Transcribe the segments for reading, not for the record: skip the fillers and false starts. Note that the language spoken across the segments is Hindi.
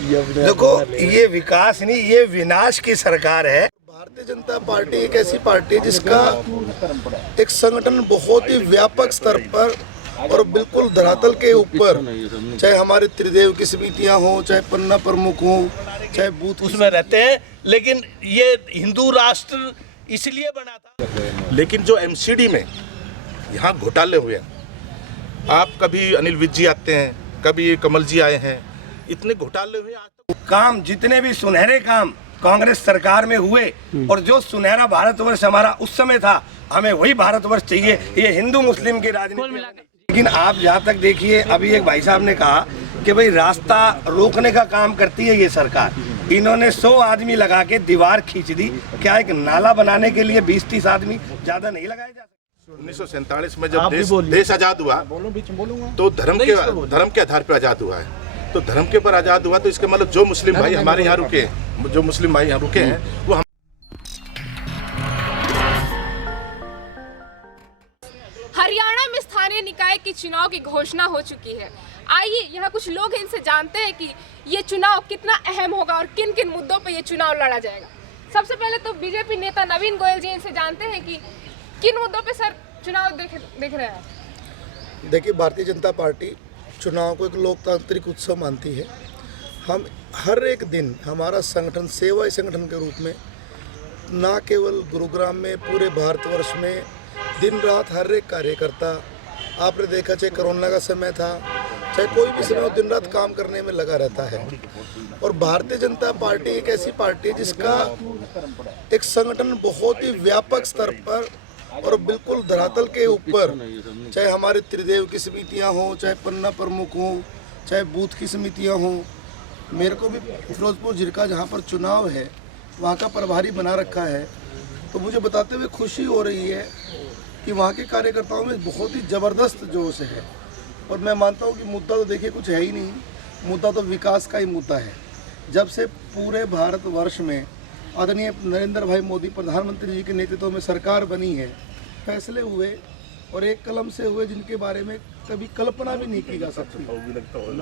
देखो, ये विकास नहीं, ये विनाश की सरकार है। भारतीय जनता पार्टी एक ऐसी पार्टी है जिसका एक संगठन बहुत ही व्यापक स्तर पर और बिल्कुल धरातल के ऊपर, चाहे हमारे त्रिदेव की समितियां हो, चाहे पन्ना प्रमुख हो, चाहे बूथ उसमें रहते हैं, लेकिन ये हिंदू राष्ट्र इसलिए बना था। लेकिन जो एमसीडी में यहाँ घोटाले हुए, आप कभी अनिल विज जी आते हैं, कभी कमल जी आए हैं, इतने घोटाले हुए आज तक। काम, जितने भी सुनहरे काम कांग्रेस सरकार में हुए और जो सुनहरा भारतवर्ष हमारा उस समय था, हमें वही भारतवर्ष चाहिए। ये हिंदू मुस्लिम की राजनीति। लेकिन आप जहाँ तक देखिए, अभी एक भाई साहब ने कहा कि भाई रास्ता रोकने का काम करती है ये सरकार। इन्होंने 100 आदमी लगा के दीवार खींच दी। क्या एक नाला बनाने के लिए 20-30 आदमी ज्यादा नहीं लगाए जा सकते? 1947 में जब देश आजाद हुआ तो धर्म के आधार पर आजाद हुआ है। तो धर्म के ऊपर आजाद हुआ, तो इसके मतलब जो मुस्लिम भाई हमारे यहाँ रुके, जो मुस्लिम भाई यहाँ रुके हैं, वो हरियाणा में स्थानीय निकाय के चुनाव की घोषणा हो चुकी है। आइए यहाँ कुछ लोग इनसे जानते हैं कि ये चुनाव कितना अहम होगा और किन किन मुद्दों पर ये चुनाव लड़ा जाएगा। सबसे पहले तो बीजेपी नेता नवीन गोयल जी, इनसे जानते हैं कि किन मुद्दों पे सर चुनाव देख रहे हैं। देखिए, भारतीय जनता पार्टी चुनाव को एक लोकतांत्रिक उत्सव मानती है। हम हर एक दिन, हमारा संगठन सेवाई संगठन के रूप में ना केवल गुरुग्राम में, पूरे भारतवर्ष में दिन रात हर एक कार्यकर्ता, आपने देखा चाहे कोरोना का समय था, चाहे कोई भी समय हो, दिन रात काम करने में लगा रहता है। और भारतीय जनता पार्टी एक ऐसी पार्टी है जिसका एक संगठन बहुत ही व्यापक स्तर पर और बिल्कुल धरातल के ऊपर, चाहे हमारे त्रिदेव की समितियां हो, चाहे पन्ना प्रमुख हो, चाहे बूथ की समितियां हो। मेरे को भी फिरोजपुर जिरका, जहां पर चुनाव है, वहां का प्रभारी बना रखा है। तो मुझे बताते हुए खुशी हो रही है कि वहाँ के कार्यकर्ताओं में बहुत ही ज़बरदस्त जोश है। और मैं मानता हूँ कि मुद्दा तो देखिए कुछ है ही नहीं, मुद्दा तो विकास का ही मुद्दा है। जब से पूरे भारतवर्ष में आदरणीय नरेंद्र भाई मोदी प्रधानमंत्री जी के नेतृत्व में सरकार बनी है, फैसले हुए और एक कलम से हुए जिनके बारे में कभी कल्पना भी नहीं की जा सकती।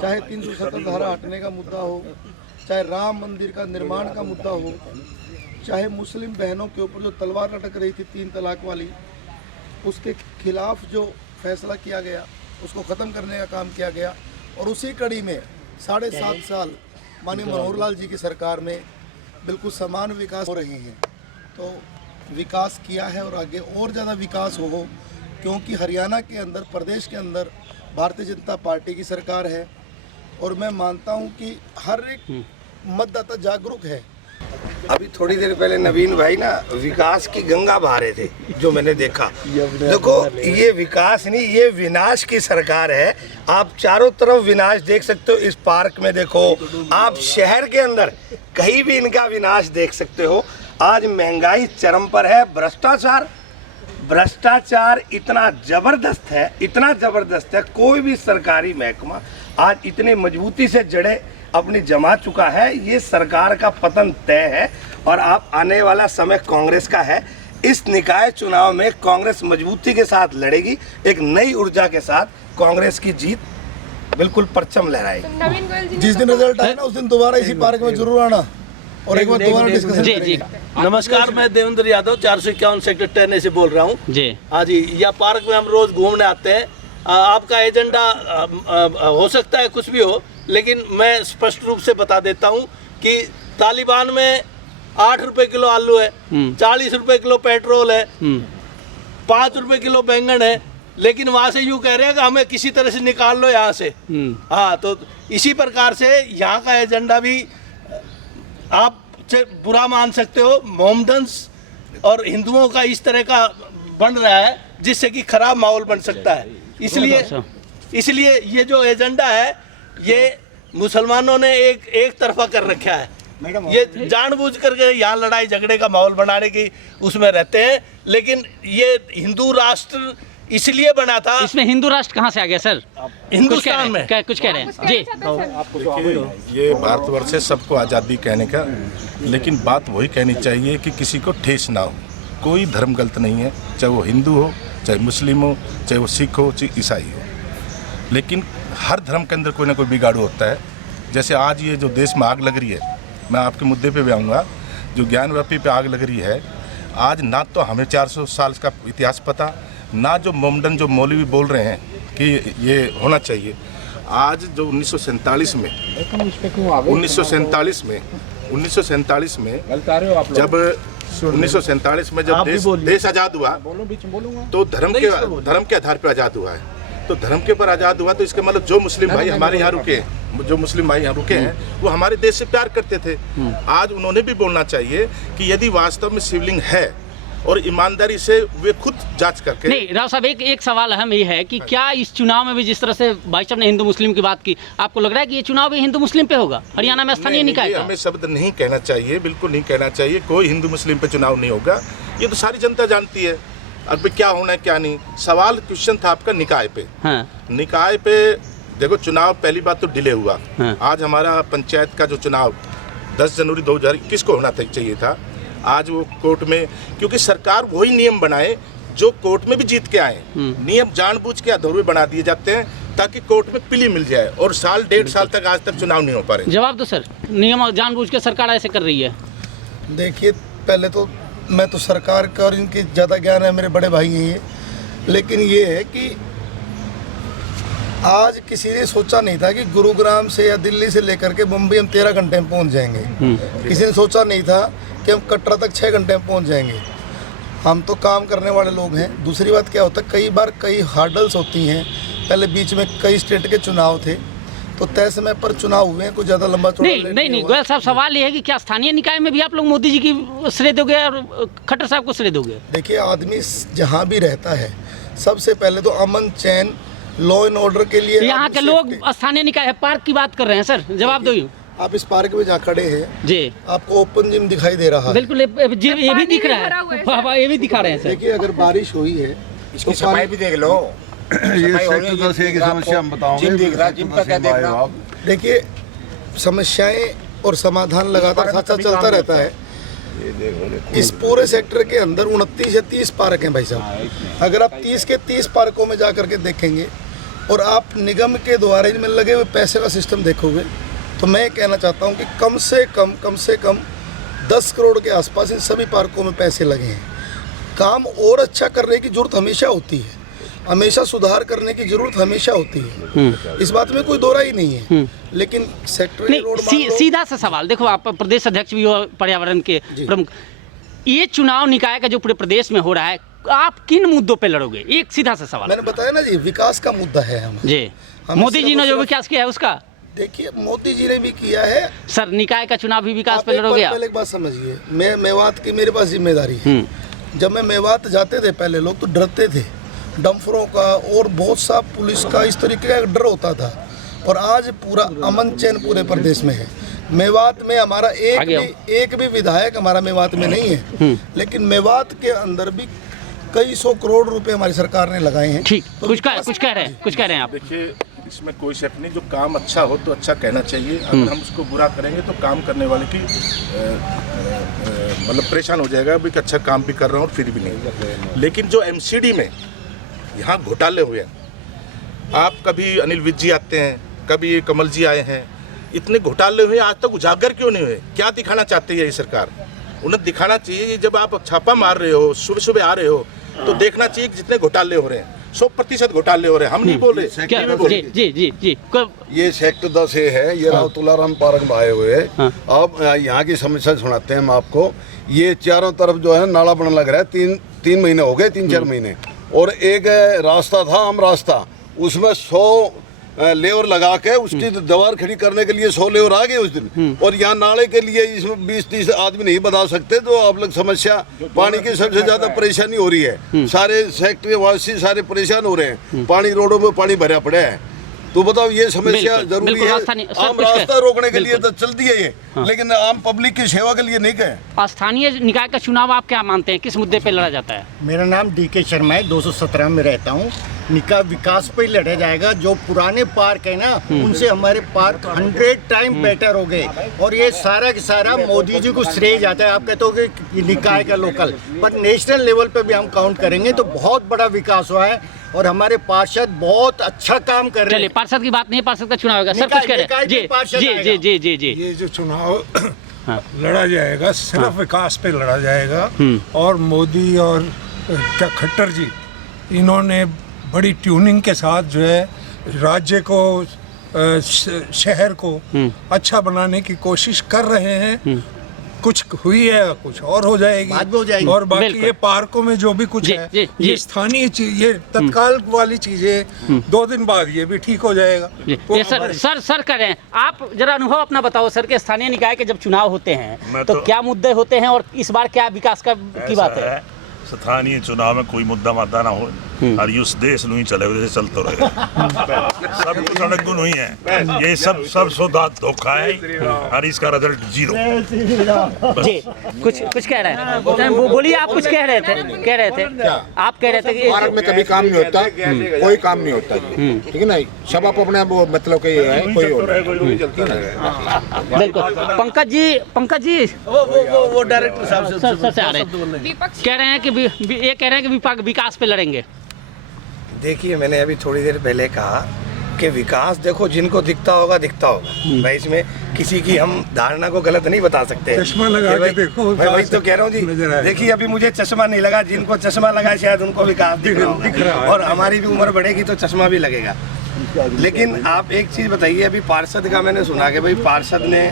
चाहे 370 धारा हटने का मुद्दा हो, चाहे राम मंदिर का निर्माण का मुद्दा हो, चाहे मुस्लिम बहनों के ऊपर जो तलवार लटक रही थी 3 तलाक वाली, उसके खिलाफ जो फैसला किया गया, उसको ख़त्म करने का काम किया गया। और उसी कड़ी में 7.5 साल माननीय मनोहर लाल जी की सरकार में बिल्कुल समान विकास हो रहे हैं। तो विकास किया है और आगे और ज़्यादा विकास हो, क्योंकि हरियाणा के अंदर, प्रदेश के अंदर भारतीय जनता पार्टी की सरकार है। और मैं मानता हूं कि हर एक मतदाता जागरूक है। अभी थोड़ी देर पहले नवीन भाई ना विकास की गंगा बहा रहे थे, जो मैंने देखा। देखो, ये विकास नहीं, ये विनाश की सरकार है। आप चारों तरफ विनाश देख सकते हो। इस पार्क में देखो, आप शहर के अंदर कहीं भी इनका विनाश देख सकते हो। आज महंगाई चरम पर है, भ्रष्टाचार इतना जबरदस्त है, इतना जबरदस्त है। कोई भी सरकारी महकमा आज इतने मजबूती से जड़े अपनी जमा चुका है। ये सरकार का पतन तय है और आप आने वाला समय कांग्रेस का है। इस निकाय चुनाव में कांग्रेस मजबूती के साथ लड़ेगी, एक नई ऊर्जा के साथ कांग्रेस की जीत बिल्कुल परचम लहराएगी। नवीन गोयल जी, जिस दिन रिजल्ट आए ना, उस दिन दोबारा इसी पार्क में जरूर आना और एक बार दोबारा डिस्कशन करेंगे। नमस्कार, मैं देवेंद्र यादव 451 सेक्टर 10 से बोल रहा हूँ जी। हाँ जी, यह पार्क में हम रोज घूमने आते हैं। आपका एजेंडा हो सकता है कुछ भी हो, लेकिन मैं स्पष्ट रूप से बता देता हूँ कि तालिबान में 8 रुपए किलो आलू है, 40 रुपए किलो पेट्रोल है, 5 रुपए किलो बैंगन है, लेकिन वहाँ से यूँ कह रहे हैं कि हमें किसी तरह से निकाल लो यहाँ से। हाँ, तो इसी प्रकार से यहाँ का एजेंडा भी आप बुरा मान सकते हो। मोहम्मदन्स और हिंदुओं का इस तरह का बन रहा है जिससे कि खराब माहौल बन सकता है। इसलिए ये जो एजेंडा है, ये मुसलमानों ने एक तरफा कर रखा है। ये जानबूझ करके यहाँ लड़ाई झगड़े का माहौल बनाने की उसमें रहते हैं। लेकिन ये हिंदू राष्ट्र इसलिए बना था। इसमें हिंदू राष्ट्र कहाँ से आ गया सर? हिंदुस्तान में कुछ कह रहे हैं जी। देखिए, ये भारतवर्ष है, सबको आज़ादी कहने का, लेकिन बात वही कहनी चाहिए कि किसी को ठेस ना हो। कोई धर्म गलत नहीं है, चाहे वो हिंदू हो, चाहे मुस्लिम हो, चाहे वो सिख हो, चाहे ईसाई हो। लेकिन हर धर्म के अंदर कोई ना कोई बिगाड़ू होता है। जैसे आज ये जो देश में आग लग रही है, मैं आपके मुद्दे पे भी आऊँगा, जो ज्ञानव्यापी पे आग लग रही है, आज ना तो हमें 400 साल का इतिहास पता, ना जो मोमडन जो मौलवी बोल रहे हैं कि ये होना चाहिए। आज जो 1947 में जब 1947 में जब देश आज़ाद हुआ तो धर्म के आधार पर आज़ाद हुआ है। तो धर्म के पर आज़ाद हुआ तो इसका मतलब जो मुस्लिम भाई हमारे यहाँ रुके हैं वो हमारे देश से प्यार करते थे। आज उन्होंने भी बोलना चाहिए कि यदि वास्तव में शिवलिंग है और ईमानदारी से वे खुद जांच करके। नहीं राव साहब, एक सवाल अहम ये है कि क्या इस चुनाव में भी जिस तरह से भाई साहब ने हिंदू मुस्लिम की बात की, आपको लग रहा है कि ये चुनाव भी हिंदू मुस्लिम पे होगा हरियाणा में स्थानीय निकाय का? हमें शब्द नहीं कहना चाहिए, बिल्कुल नहीं कहना चाहिए। कोई हिंदू मुस्लिम पे चुनाव नहीं होगा, ये तो सारी जनता जानती है। अब क्या होना है क्या नहीं, सवाल क्वेश्चन था आपका निकाय पे। हाँ। निकाय पे देखो, चुनाव पहली बात तो डिले हुआ। हाँ। आज हमारा पंचायत का जो चुनाव 10 जनवरी 2021 को होना चाहिए था, आज वो कोर्ट में, क्योंकि सरकार वही नियम बनाए जो कोर्ट में भी जीत के आए। नियम जानबूझ के अधूरे बना दिए जाते हैं ताकि कोर्ट में पिली मिल जाए, और साल 1.5 साल तक आज तक चुनाव नहीं हो पा रहे। जवाब दो सर, नियम जानबूझ के सरकार ऐसे कर रही है? देखिए, पहले तो मैं तो सरकार का और इनकी ज़्यादा ज्ञान है, मेरे बड़े भाई हैं ये, लेकिन ये है कि आज किसी ने सोचा नहीं था कि गुरुग्राम से या दिल्ली से लेकर के मुंबई हम 13 घंटे में पहुंच जाएंगे। किसी ने सोचा नहीं था कि हम कटरा तक 6 घंटे में पहुंच जाएंगे। हम तो काम करने वाले लोग हैं। दूसरी बात क्या होता है, कई बार कई हार्डल्स होती हैं। पहले बीच में कई स्टेट के चुनाव थे, तो तय समय पर चुनाव हुए हैं, कुछ ज़्यादा लंबा चौड़ा नहीं गोयल साहब, सवाल ये है कि क्या स्थानीय निकाय में भी आप लोग मोदी जी की श्रेय दोगे और खट्टर साहब को श्रेय दोगे? देखिए, आदमी जहाँ भी रहता है, सबसे पहले तो अमन चैन लॉ एंड ऑर्डर के लिए यहाँ के लोग स्थानीय निकाय है, पार्क की बात कर रहे हैं सर, जवाब दो। आप इस पार्क में जहाँ खड़े हैं जी, आपको ओपन जिम दिखाई दे रहा है। बिल्कुल, ये भी दिख रहा है, वाह ये भी दिखा रहे हैं सर। देखिए, अगर बारिश हुई है इसकी सफाई भी देख लो। ये सेक्टर 10 की समस्या हम बताओगे। जिम दिख रहा, जिम का क्या देख रहा? देखिए, समस्याएं और समाधान लगातार साथ साथ चलता रहता है। इस पूरे सेक्टर के अंदर 29 या 30 पार्क हैं भाई साहब। अगर आप 30 के 30 पार्कों में जा करके देखेंगे और आप निगम के द्वारा इनमें लगे हुए पैसे का सिस्टम देखोगे, तो मैं कहना चाहता हूं कि कम से कम 10 करोड़ के आसपास इन सभी पार्कों में पैसे लगे हैं। काम और अच्छा करने की जरूरत हमेशा होती है, हमेशा सुधार करने की जरूरत हमेशा होती है, इस बात में कोई दो राय नहीं है। लेकिन सेक्टर रोड सीधा सा सवाल, देखो आप प्रदेश अध्यक्ष भी हो पर्यावरण के प्रमुख, ये चुनाव निकाय का जो पूरे प्रदेश में हो रहा है, आप किन मुद्दों पे लड़ोगे? एक सीधा सा सवाल। मैंने बताया ना जी, विकास का मुद्दा है हम जी। मोदी जी ने जो विकास किया है उसका, देखिए मोदी जी ने भी किया है सर। निकाय का चुनाव भी विकास पे लड़ोगे आप? पहले एक बात समझिए, मैं मेवात की मेरे पास जिम्मेदारी है। जब मैं मेवात जाते थे पहले लोग तो डरते थे, डंफरों का और बहुत सा पुलिस का इस तरीके का डर होता था, और आज पूरा अमन चैन पूरे प्रदेश में है। मेवात में हमारा एक भी विधायक हमारा मेवात में नहीं है, लेकिन मेवात के अंदर भी कई 100 करोड़ रुपए हमारी सरकार ने लगाए हैं। ठीक, तो कुछ कह रहे हैं आप। देखिए, इसमें कोई शक नहीं, जो काम अच्छा हो तो अच्छा कहना चाहिए। अगर हम उसको बुरा करेंगे तो काम करने वाले की मतलब परेशान हो जाएगा भी कि अच्छा काम भी कर रहा हूँ और फिर भी नहीं। लेकिन जो MCD में यहाँ घोटाले हुए हैं, आप कभी अनिल विज जी आते हैं, कभी कमल जी आए हैं, इतने घोटाले हुए आज तक उजागर क्यों नहीं हुए? क्या दिखाना चाहती है ये सरकार? उन्हें दिखाना चाहिए, जब आप छापा मार रहे हो, सुबह सुबह आ रहे हो, तो देखना चाहिए कि जितने घोटाले हो रहे हैं 100% घोटाले हो रहे हैं। हम नहीं बोल रहे। जी। ये सेक्टर 10 है, ये राव तुलाराम पार्क में आए हुए हैं। अब यहाँ की समस्या सुनाते हैं हम आपको। ये चारों तरफ जो है नाला बनने लग रहा है, 3 महीने हो गए, 3-4 महीने। और एक रास्ता था, आम रास्ता, उसमें 100 लेवर लगा के उसकी दीवार खड़ी करने के लिए 100 लेवर आ गए उस दिन। और यहाँ नाले के लिए इसमें 20-30 आदमी नहीं बता सकते। तो आप लोग समस्या, पानी की सबसे ज्यादा परेशानी हो रही है। सारे सेक्टर वासी सारे परेशान हो रहे हैं, पानी रोडों में पानी भरा पड़ा है। तो बताओ, ये समस्या जरूरी है। आम रास्ता रोकने के लिए तो चलती है ये, लेकिन आम पब्लिक की सेवा के लिए नहीं कहे। स्थानीय निकाय का चुनाव आप क्या मानते हैं, किस मुद्दे पे लड़ा जाता है? मेरा नाम DK शर्मा है, 217 में रहता हूँ। विकास पे लड़ा जाएगा। जो पुराने पार्क है ना, उनसे हमारे पार्क 100 टाइम बेटर हो गए, और ये सारा का सारा मोदी जी को श्रेय जाता है। आप कहते हो कि निकाय का लोकल, पर नेशनल लेवल पे भी हम काउंट करेंगे तो बहुत बड़ा विकास हुआ है, और हमारे पार्षद बहुत अच्छा काम कर रहे चलिए, हैं। पार्षद की बात नहीं, पार्षद का चुनाव होगा। सर कुछ कह रहे हैं? जी। ये जो चुनाव लड़ा जाएगा सिर्फ विकास पे लड़ा जाएगा, और मोदी और क्या खट्टर जी, इन्होंने बड़ी ट्यूनिंग के साथ जो है राज्य को, शहर को अच्छा बनाने की कोशिश कर रहे हैं। कुछ हुई है, कुछ और हो जाएगी, बाद में हो जाएगी। और बाकी ये पार्कों में जो भी कुछ है, ये स्थानीय चीज, ये तत्काल वाली चीजें 2 दिन बाद ये भी ठीक हो जाएगा। ये सर कह रहे हैं, आप जरा अनुभव अपना बताओ सर के स्थानीय निकाय के जब चुनाव होते हैं तो क्या मुद्दे होते हैं, और इस बार क्या विकास की बात है? स्थानीय चुनाव में कोई मुद्दा मादा ना हो, और इस देश नहीं चले जैसे चलते रहे। सब सड़क गुण हुई है, ये सब सौदा धोखा है, और इसका रिजल्ट 0। जी, कुछ कह रहे हैं, बोलिए, आप कुछ कह रहे थे आप कह रहे थे कि पार्क में कभी काम नहीं होता, कोई काम नहीं होता, ठीक है ना। सब आप अपने वो मतलब के है, कोई और बिल्कुल। पंकज जी वो डायरेक्टर साहब सर से आ रहे हैं, कह रहे हैं कि ये कह रहे हैं कि विकास पे लड़ेंगे। देखिए, मैंने अभी थोड़ी देर पहले कहा कि विकास देखो जिनको दिखता होगा भाई, इसमें किसी की हम धारणा को गलत नहीं बता सकते। चश्मा लगा के देखो, मैं वही तो कह रहा हूँ जी। देखिए, अभी मुझे चश्मा नहीं लगा, जिनको चश्मा लगा शायद उनको विकास दिख रहा है, और हमारी भी उम्र बढ़ेगी तो चश्मा भी लगेगा। लेकिन आप एक चीज़ बताइए, अभी पार्षद का मैंने सुना कि भाई पार्षद ने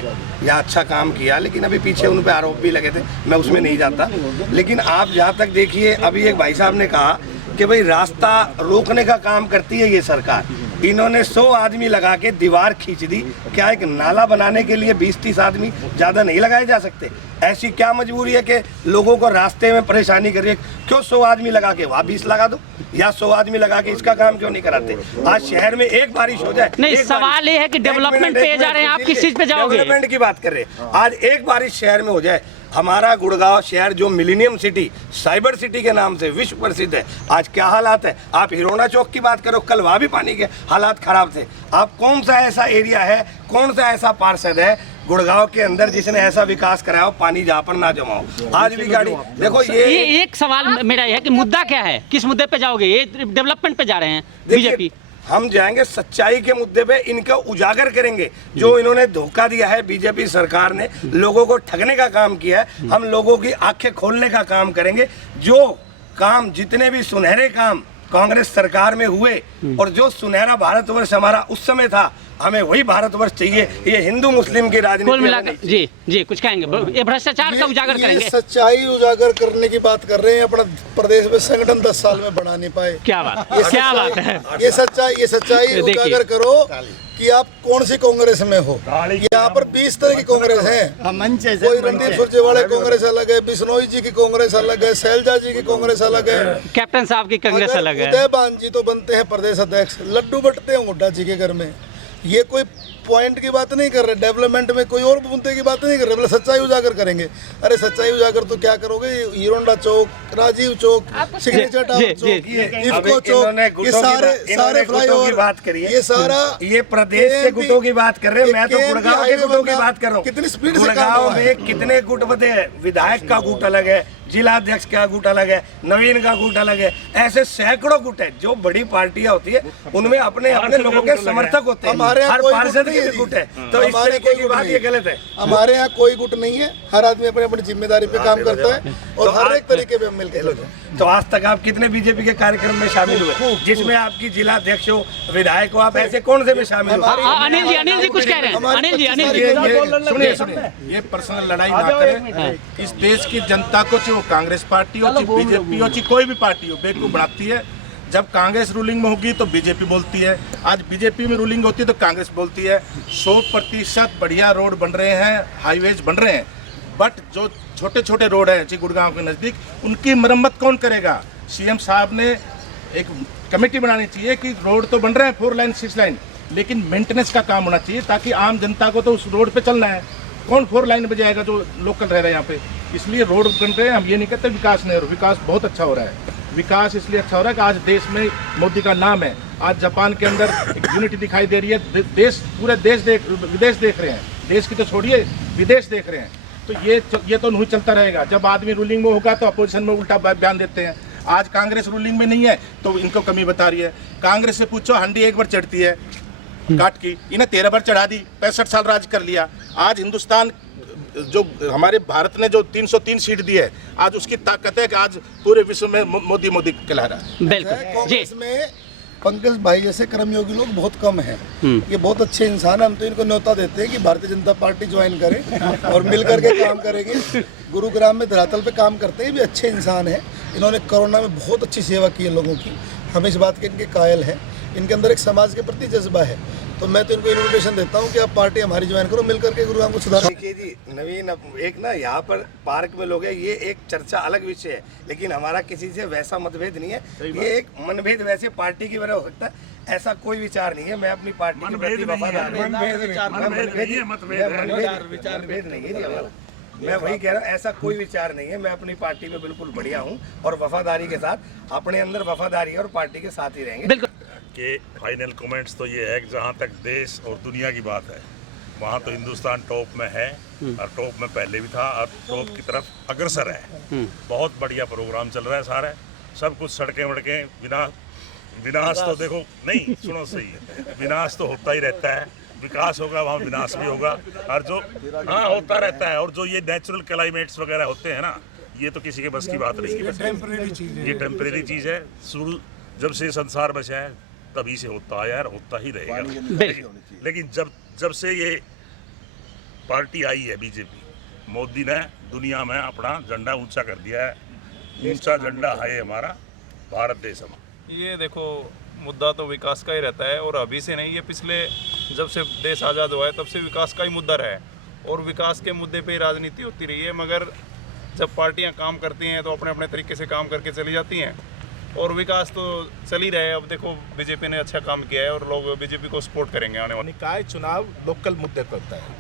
या अच्छा काम किया, लेकिन अभी पीछे उन पर आरोप भी लगे थे, मैं उसमें नहीं जाता। लेकिन आप जहाँ तक देखिए, अभी एक भाई साहब ने कहा कि भाई रास्ता रोकने का काम करती है ये सरकार। इन्होंने 100 आदमी लगा के दीवार खींच दी। क्या एक नाला बनाने के लिए 20-30 आदमी ज़्यादा नहीं लगाए जा सकते? ऐसी क्या मजबूरी है कि लोगों को रास्ते में परेशानी कर रही है? क्यों 100 आदमी लगा के वहाँ 20 लगा दो, या 100 आदमी लगा के इसका काम क्यों नहीं कराते? आज शहर में एक बारिश हो जाए, नहीं, सवाल ये है कि डेवलपमेंट पे जा रहे हैं, आप किस चीज पे जाओगे? डेवलपमेंट की बात कर रहे हैं। आज एक बारिश शहर में हो जाए, हमारा गुड़गांव शहर जो मिलेनियम सिटी, साइबर सिटी के नाम से विश्व प्रसिद्ध है, आज क्या हालात है? आप हिरोना चौक की बात करो, कल वहाँ भी पानी के हालात खराब थे। आप कौन सा ऐसा एरिया है, कौन सा ऐसा पार्षद है गुड़गांव के अंदर जिसने ऐसा विकास कराया हो, पानी जहाँ पर ना जमा हो? आज भी गाड़ी देखो। ये एक सवाल मेरा है कि मुद्दा क्या है, किस मुद्दे पे जाओगे? ये डेवलपमेंट पे जा रहे हैं बीजेपी। हम जाएंगे सच्चाई के मुद्दे पे, इनका उजागर करेंगे। जो इन्होंने धोखा दिया है, बीजेपी सरकार ने लोगों को ठगने का काम किया है, हम लोगों की आंखें खोलने का काम करेंगे। जो काम, जितने भी सुनहरे काम कांग्रेस सरकार में हुए, और जो सुनहरा भारतवर्ष हमारा उस समय था, हमें वही भारतवर्ष चाहिए। ये हिंदू मुस्लिम की राजनीति। जी कुछ कहेंगे? ये भ्रष्टाचार का उजागर करेंगे। सच्चाई उजागर करने की बात कर रहे हैं। अपना प्रदेश में संगठन 10 साल में बना नहीं पाए। क्या बात है? ये सच्चाई उजागर करो कि आप कौन सी कांग्रेस में हो। यहाँ पर 20 तरह की कांग्रेस है। कोई रणदीप सुरजेवाला कांग्रेस अलग है, बिश्नोई जी की कांग्रेस अलग है, शैलजा जी की कांग्रेस अलग है, कैप्टन साहब की कांग्रेस अलग है। उदयभान जी तो बनते हैं प्रदेश अध्यक्ष, लड्डू बटते हैं हुड्डा जी के घर में। ये कोई पॉइंट की बात नहीं कर रहे, डेवलपमेंट में कोई और मुद्दे की बात नहीं कर रहे, बोले सच्चाई उजागर करेंगे। अरे सच्चाई उजागर तो क्या करोगे? हीरोंडा चौक, राजीव चौक, सिग्नेचर टावर चौक, इफ्को चौक, ये सारे फ्लाईओवर बात करिए। ये सारा ये प्रदेश के गुटों की बात कर रहे हैं, मैं तो गुड़गांव के गुटों की बात कर रहा हूँ। कितनी स्पीड से गुड़गांव में कितने गुट बने हैं? विधायक का गुट अलग है, जिलाध्यक्ष का गुट अलग है, नवीन का गुट अलग है, ऐसे सैकड़ों गुट है। जो बड़ी पार्टियां होती है उनमें अपने अपने लोगों के समर्थक होते हैं। हर पार्षद के गुट है, तो इस तरीके की बात ये गलत है। हमारे यहाँ कोई गुट नहीं है, हर आदमी अपनी अपनी जिम्मेदारी पे काम करता है, और हर एक तरीके पे हम मिलकर। तो आज तक आप कितने बीजेपी के कार्यक्रम में शामिल हुए जिसमें आपकी जिलाध्यक्ष हो, विधायक हो? आप ऐसे कौन से में शामिल हुए? अनिल जी कुछ कह रहे हैं। अनिल जी सुनिए, ये पर्सनल लड़ाई ना करें। इस देश की जनता को, चाहे वो कांग्रेस पार्टी हो, चाहे बीजेपी हो, चाहे कोई भी पार्टी हो, बेवकूफ बनाती है। जब कांग्रेस रूलिंग में होगी तो बीजेपी बोलती है, आज बीजेपी में रूलिंग होती है तो कांग्रेस बोलती है। 100% बढ़िया रोड बन रहे हैं, हाईवेज बन रहे हैं, बट जो छोटे छोटे रोड हैं जी गुड़गांव के नज़दीक, उनकी मरम्मत कौन करेगा? सीएम साहब ने एक कमेटी बनानी चाहिए कि रोड तो बन रहे हैं 4 लाइन 6 लाइन, लेकिन मेंटेनेंस का काम होना चाहिए, ताकि आम जनता को तो उस रोड पे चलना है। कौन 4 लाइन पे जाएगा जो लोकल रह रहा है यहाँ पे? इसलिए रोड बन रहे हैं। हम ये नहीं कहते विकास नहीं हो रहा, विकास बहुत अच्छा हो रहा है, विकास इसलिए अच्छा हो रहा है कि आज देश में मोदी का नाम है। आज जापान के अंदर एक यूनिटी दिखाई दे रही है, देश पूरे विदेश देख रहे हैं, देश की तो छोड़िए विदेश देख रहे हैं। तो ये तो नहीं चलता रहेगा। जब आदमी रूलिंग में होगा तो अपोजिशन में उल्टा बयान देते हैं। आज कांग्रेस रूलिंग में नहीं है तो इनको कमी बता रही है। कांग्रेस से पूछो, हंडी एक बार चढ़ती है काट की, इन्हें 13 बार चढ़ा दी, 65 साल राज कर लिया। आज हिंदुस्तान जो हमारे भारत ने जो 303 सीट दी है, आज उसकी ताकत है कि आज पूरे विश्व में मोदी मोदी कहला रहा है। बिल्कुल कांग्रेस में पंकज भाई जैसे कर्मयोगी लोग बहुत कम हैं। ये बहुत अच्छे इंसान हैं। हम तो इनको न्योता देते हैं कि भारतीय जनता पार्टी ज्वाइन करें और मिल करके काम करेंगे। गुरुग्राम में धरातल पे काम करते हैं, ये भी अच्छे इंसान हैं। इन्होंने कोरोना में बहुत अच्छी सेवा की है लोगों की, हम इस बात के इनके कायल हैं। इनके अंदर एक समाज के प्रति जज्बा है। तो मैं तो इनको इन्विटेशन देता हूँ कि आप पार्टी हमारी ज्वाइन करो, मिल करके गुरुग्राम को सुधारो। देखिए जी नवीन, एक ना यहाँ पर पार्क में लोग हैं, ये एक चर्चा अलग विषय है, लेकिन हमारा किसी से वैसा मतभेद नहीं है। ये एक मनभेद वैसे पार्टी की वजह हो सकता है, ऐसा कोई विचार नहीं है। मैं अपनी पार्टी के प्रति वफादार हूं। मतभेद नहीं है, मैं वही कह रहा हूँ, ऐसा कोई विचार नहीं है। मैं अपनी पार्टी में बिल्कुल बढ़िया हूँ और वफादारी के साथ अपने अंदर वफादारी और पार्टी के साथ ही रहेंगे। के फाइनल कमेंट्स तो ये है कि जहाँ तक देश और दुनिया की बात है, वहाँ तो हिंदुस्तान टॉप में है और टॉप में पहले भी था और टॉप की तरफ अग्रसर है। बहुत बढ़िया प्रोग्राम चल रहा है सारा, सब कुछ सड़कें वड़कें विनाश तो देखो नहीं, सुनो सही है, विनाश तो होता ही रहता है। विकास होगा वहाँ विनाश भी होगा, और जो हाँ होता रहता है। और जो ये नेचुरल क्लाइमेट्स वगैरह होते हैं ना, ये तो किसी के बस की बात नहीं है, ये टेम्परेरी चीज़ है। शुरू जब से संसार बचा है तभी से होता है यार, होता ही रहेगा। लेकिन जब से ये पार्टी आई है बीजेपी, मोदी ने दुनिया में अपना झंडा ऊंचा कर दिया है। ऊंचा झंडा है हमारा भारत देश हमारा। ये देखो मुद्दा तो विकास का ही रहता है, और अभी से नहीं, ये पिछले जब से देश आज़ाद हुआ है तब से विकास का ही मुद्दा रहा है, और विकास के मुद्दे पे ही राजनीति होती रही है। मगर जब पार्टियां काम करती हैं तो अपने अपने तरीके से काम करके चली जाती हैं, और विकास तो चल ही रहा है। अब देखो बीजेपी ने अच्छा काम किया है और लोग बीजेपी को सपोर्ट करेंगे आने वाले। निकाय चुनाव लोकल मुद्दे पर होता है,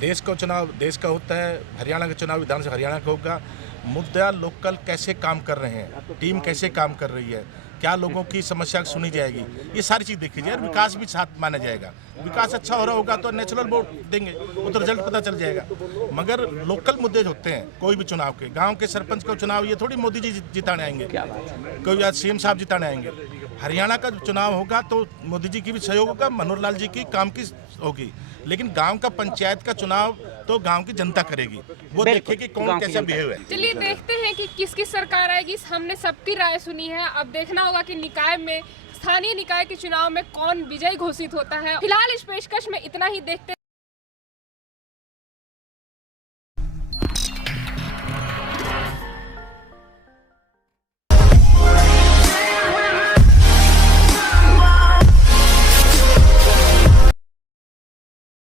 देश का चुनाव देश का होता है, हरियाणा का चुनाव विधानसभा हरियाणा का होगा। मुद्दा लोकल कैसे काम कर रहे हैं, टीम कैसे काम कर रही है, क्या लोगों की समस्या सुनी जाएगी, ये सारी चीज़ देखी जाए। विकास भी साथ माना जाएगा। विकास अच्छा हो रहा होगा तो नेचुरल वोट देंगे, वो तो रिजल्ट पता चल जाएगा। मगर लोकल मुद्दे जो होते हैं कोई भी चुनाव के, गांव के सरपंच का चुनाव ये थोड़ी मोदी जी जिताने आएंगे, कोई आज सीएम साहब जिताने आएंगे। हरियाणा का चुनाव होगा तो मोदी जी की भी सहयोग होगा, मनोहर लाल जी की काम की होगी। लेकिन गांव का पंचायत का चुनाव तो गांव की जनता करेगी, वो देखेगी कौन कैसा बिहेव है। चलिए देखते हैं कि किसकी सरकार आएगी। हमने सबकी राय सुनी है, अब देखना होगा कि निकाय में, स्थानीय निकाय के चुनाव में कौन विजयी घोषित होता है। फिलहाल इस पेशकश में इतना ही। देखते